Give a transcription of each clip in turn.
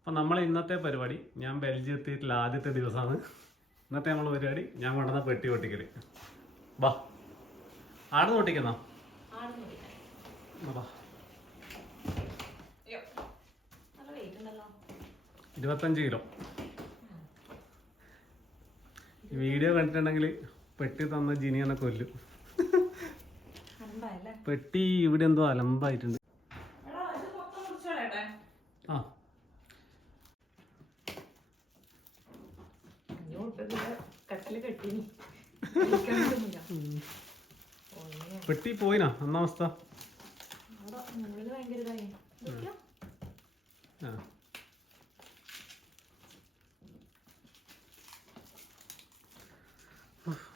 അപ്പം നമ്മൾ ഇന്നത്തെ പരിപാടി, ഞാൻ ബെൽജിയത്തിലെ ആദ്യത്തെ ദിവസമാണ് ഇന്നത്തെ നമ്മൾ പരിപാടി. ഞാൻ കൊണ്ടുവന്ന പെട്ടി പൊട്ടിക്കൽ. ബാ, ആട് പൊട്ടിക്കുന്നോ? ബാ, 25 കിലോ. വീഡിയോ കണ്ടിട്ടുണ്ടെങ്കിൽ പെട്ടി തന്ന ജിനി എന്നെ കൊല്ലും. പെട്ടി ഇവിടെ എന്തോ അലമ്പായിട്ടുണ്ട്. ആ, പെട്ടി പോയിനാ അന്നവസ്ഥ.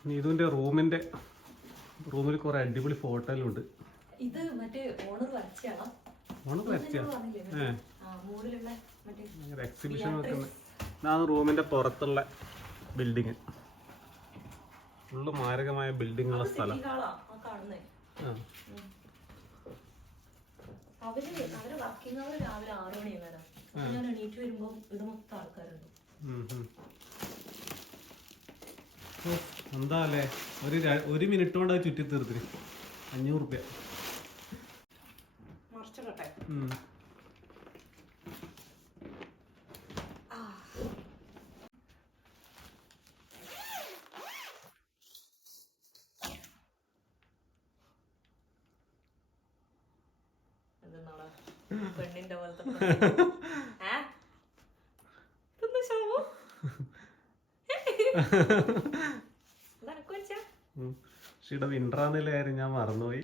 നീതുവിന്റെ റൂമിൽ കുറെ അടിപൊളി ഫോട്ടോയെല്ലാം ഉണ്ട്. ഇത് മറ്റേ ഓണർ വരച്ചാണോ? ഓണർ വരച്ചാ എക്സിബിഷൻ വെക്കുന്നത്. ഇതാണ് റൂമിന്റെ പുറത്തുള്ള ബിൽഡിങ്. ഫുള്ള് മാരകമായ ബിൽഡിംഗ് ഉള്ള സ്ഥലം. അവര് വർക്കിംഗ് അവർ രാവിലെ 6 മണി വരെ. ഞാൻ എണീറ്റ് വരുമ്പോ ഇവിടെ മൊത്തം ആൾക്കാരുണ്ട്. എന്താ അല്ലേ, ഒരു മിനിറ്റ് കൊണ്ട് ചുറ്റി തീർത്തിന് 500 റുപ്യ. പെണ്ണിന്റെ പോലത്തെ ഷീയുടെ വിൻട്രാന്നില്ല കാര്യം ഞാൻ മറന്നുപോയി.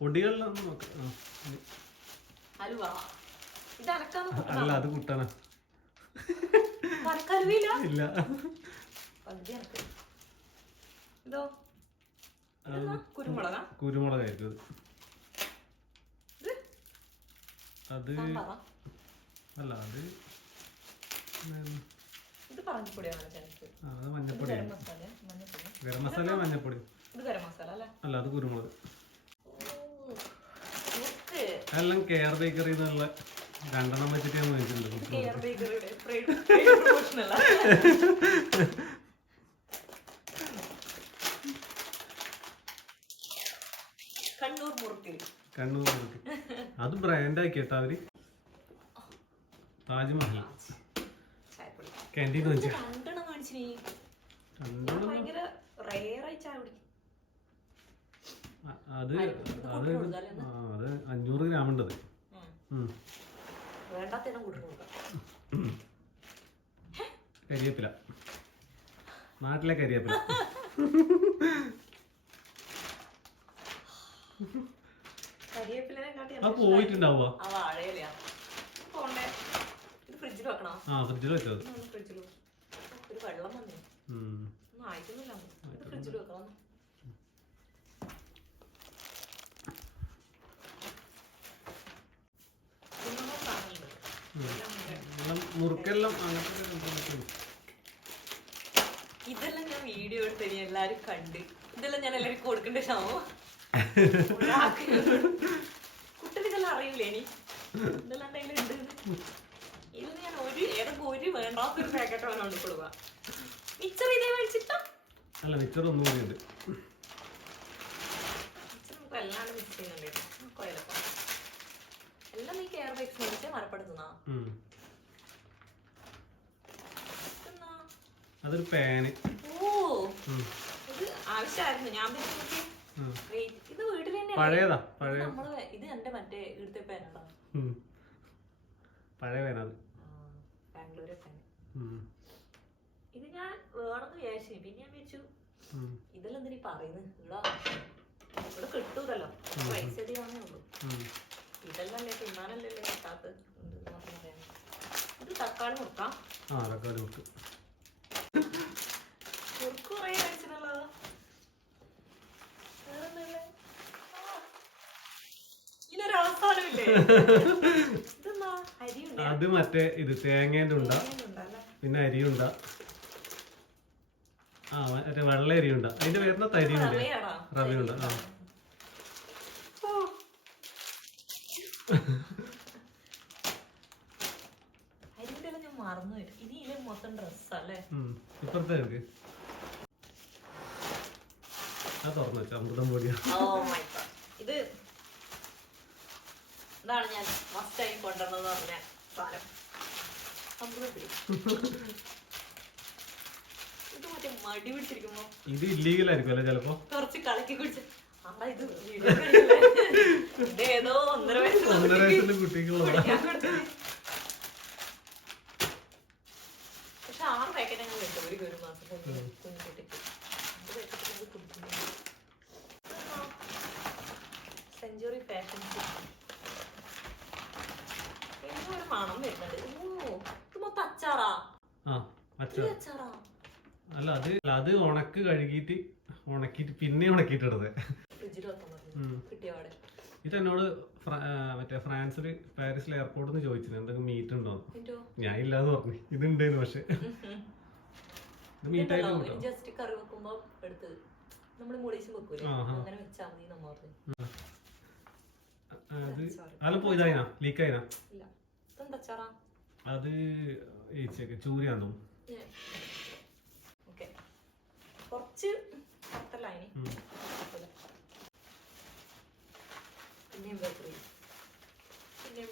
പൊടികളിലൊന്നും നോക്കാം. അല്ല, അത് കുട്ടാനാ. ഇല്ല, കുരുമുളകായിരിക്കും അത്. അല്ല, അത് മഞ്ഞപ്പൊടി. ഗരം മസാല മഞ്ഞപ്പൊടി. അല്ല, അത് കുരുമുളക്. എല്ലാം കെയർ ബേക്കറി എന്നുള്ള 2 വെച്ചിട്ട് ഞാൻ മേടിച്ചിട്ടുണ്ട്. കണ്ണൂർ മുറുക്ക് അത് ബ്രാൻഡ് ആക്കി കേട്ടോ അവര്. താജ്മഹൽ കാന്റീൻ വെച്ച് അത് 500 ഗ്രാം ഉണ്ട്. കരിവേപ്പില, നാട്ടിലെ കരിവേപ്പില. അത് പോയിട്ടുണ്ടാവുക. ആ, ഫ്രിഡ്ജിൽ വെച്ചത്. മുറുക്കെല്ലാം ഇതെല്ലാം ഞാൻ വീഡിയോ എടുത്ത് എല്ലാരും കണ്ട്. ഇതെല്ലാം ഞാൻ എല്ലാവർക്കും കൊടുക്കേണ്ട ക്ഷമ. കുട്ടികൾക്കെല്ലാം അറിയില്ലേ ഇനി ഇതെല്ലാം എന്തെങ്കിലും ഉണ്ട്. ഇത് ഞാൻ ഒരു വേണ്ടാത്തൊരു പാക്കറ്റ് അവനോട് കൊടുക്കുക. മിച്ചർ ഇതേ മേടിച്ചിട്ടോ? അല്ല, മിച്ചർ ഒന്നും കൂടി ഉണ്ട്. നമുക്ക് എല്ലാണ്ട് മിക്സ് ചെയ്യുന്നുണ്ട്. എല്ലാം ഈ കെയർ ബേക്സ് മേടിച്ച് മരപ്പെടുത്തുന്ന. അതൊരു പാന്. ഓ, ഇത് ആവശ്യമായിരുന്നു. ഞാൻ ഇത് വീട്ടിൽ തന്നെ പഴയതാ. ഇത് എന്റെ മറ്റേ ഇവിടുത്തെ പാനാണോ? പഴയ പാനാണ്, ബാംഗ്ലൂരെ പാൻ. ഇത് ഞാൻ വേണമെന്ന് വിചാരിച്ചു. പിന്നെ ഞാൻ വെച്ചു ഇതെല്ലാം എന്തിനീ പറയുന്നത്, ഇവിടെ കിട്ടൂതല്ലോ, പൈസ അധികമാണേ ഉള്ളൂ. ഇതെല്ലാം അല്ലേ തിന്നാനല്ലേ കിട്ടാത്ത. ഇത് തക്കാളി മുറുക്കാം. തക്കാളി മുറുക്ക് കുറേ കഴിച്ചിട്ടുള്ളത്. അത് മറ്റേ ഇത് തേങ്ങേന്റെ ഉണ്ട, പിന്നെ അരിയുണ്ട. ആ മറ്റേ വെള്ള അരിയുണ്ട അതിന്റെ പേരുന്ന തരിയുണ്ട് റവയാടാ. റവയുണ്ട് ആ ഓ. അരിയുടെ ഞാൻ മറന്നു വരും. ഇനി ഇതില് മൊത്തം ഡ്രസ്സല്ലേ? ഇപ്പുറത്തെ എടുക്ക് ആ തുറന്നു വെച്ച അമൃതം പൊടിയാ. Oh my God. ഇതാണ് ഞാൻ ഫസ്റ്റ് ടൈം കൊണ്ടുവരണമെന്ന് പറഞ്ഞ സാധനം. അമൃതപ്പൊടി. ഇത് മറ്റേ മടി പിടിച്ചിരിക്കുമ്പോ ഇത് ഇല്ലീഗൽ ആയിരിക്കും അല്ലേ ചിലപ്പോ. കുറച്ച് കലക്കി കുടിച്ച് ആടാ ഇത് വീഡിയോ കഴിക്കില്ലേ? ഇത് ഏതോ 1.5 വയസ്സുള്ള കുട്ടിക്കുള്ളതാ. കുടിക്കാൻ കൊടുത്തത്. പക്ഷെ 6 പാക്കറ്റ് അങ്ങ് കിട്ടും ഒരു മാസം കുഞ്ഞിട്ടിട്ട്. സെഞ്ചുറി ഫാഷൻ ഒരു മണം വരുന്നുണ്ട്. ഓ ഇത് മൊത്തം അച്ചാറാ. ആ അച്ഛാ അച്ചാറാ. അല്ല അത് ഉണക്കിയിട്ട് പിന്നെ ഉണക്കിയിട്ടിടത്. ഫ്രിഡ്ജിൽ വെക്കാൻ പറഞ്ഞു കിട്ടിയപാടെ. ഇത് എന്നോട് മറ്റേ ഫ്രാൻസിൽ പാരീസിൽ എയർപോർട്ടിൽ നിന്ന് ചോദിച്ചിരുന്നു എന്തെങ്കിലും മീറ്റ് ഉണ്ടോ. ഞാൻ ഇല്ലാന്ന് പറഞ്ഞു. ഇതുണ്ടായിരുന്നു പക്ഷെ ഇത് മീറ്റായിട്ട് ജസ്റ്റ് കറി വെക്കുമ്പോ എടുത്ത് നമ്മള് മുളീസും വെക്കൂലേ അങ്ങനെ വെച്ചാൽ മതി നമ്മ പറഞ്ഞു. അത് അതിപ്പോ ഇതായിനാ ലീക്കായിനാ. ഇല്ല ഇതെന്താ അച്ചാറാ? അത് ചൂരിയാന്നോ. ഓക്കെ കുറച്ച് പത്തല്ലായിനി. പിന്നെയും ബേക്കറി പിന്നെയും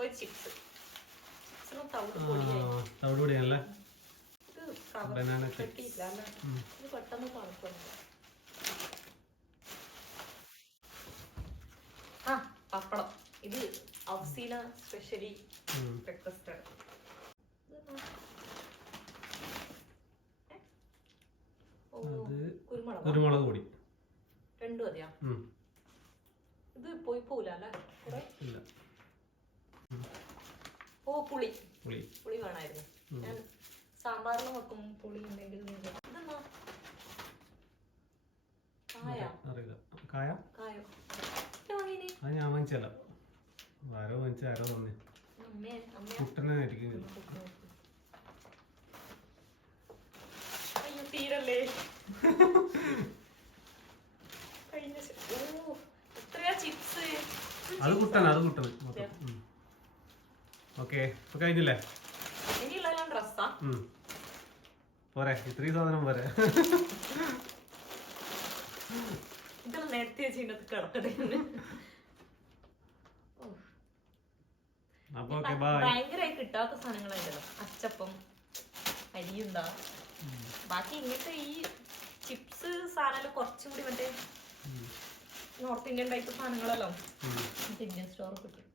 ഒരു ചിപ്സ് തവിട് പൊടിയായി. തവിട് പൊടിയാണല്ലേ. ഇത് കവർ കെട്ടിയില്ല അല്ലേ? ഇത് പെട്ടെന്ന് തണുപ്പുണ്ട്. ആ പപ്പടം. ഇത് ഔസീന സ്പെഷ്യലി ബ്രേക്ക്ഫാസ്റ്റ് ആണ്. കുരുമുളക് പൊടി രണ്ടും മതിയാ? ഇത് പോയി പോവില്ല അല്ലേ? ഓ പുളി വേണമായിരുന്നു. ഞാൻ സാമ്പാറിലും വെക്കും പുളി ഉണ്ടെങ്കിൽ. ഇതെന്നാ കായോ അത് ഞാൻ വാങ്ങിച്ചല്ല. ആരോ വാങ്ങിച്ച ആരോ തന്നെ കുട്ടനായിരിക്കും. അയ്യോ തീരല്ലേ. എത്രയാ ചിപ്സ്? അത് കുട്ടന ഓക്കെ ഇപ്പൊ കഴിഞ്ഞില്ലേ? ഇനിയുള്ള ഡ്രസ്സാ പോരെ ഇത്രയും സാധനം പോരെ. ഇതെല്ലാം നേരത്തെ വെച്ചിട്ട് കിടക്കട്ടെ. ഭയങ്കരമായി കിട്ടാത്ത സാധനങ്ങളുണ്ടല്ലോ. അച്ചപ്പം അരിയുണ്ടാ. ബാക്കി ഇങ്ങനത്തെ ഈ ചിപ്സ് സാധനം കുറച്ചും കൂടി മറ്റേ നോർത്ത് ഇന്ത്യൻ ടൈപ്പ് സാധനങ്ങളല്ലോ ഇന്ത്യൻ സ്റ്റോർ കിട്ടും.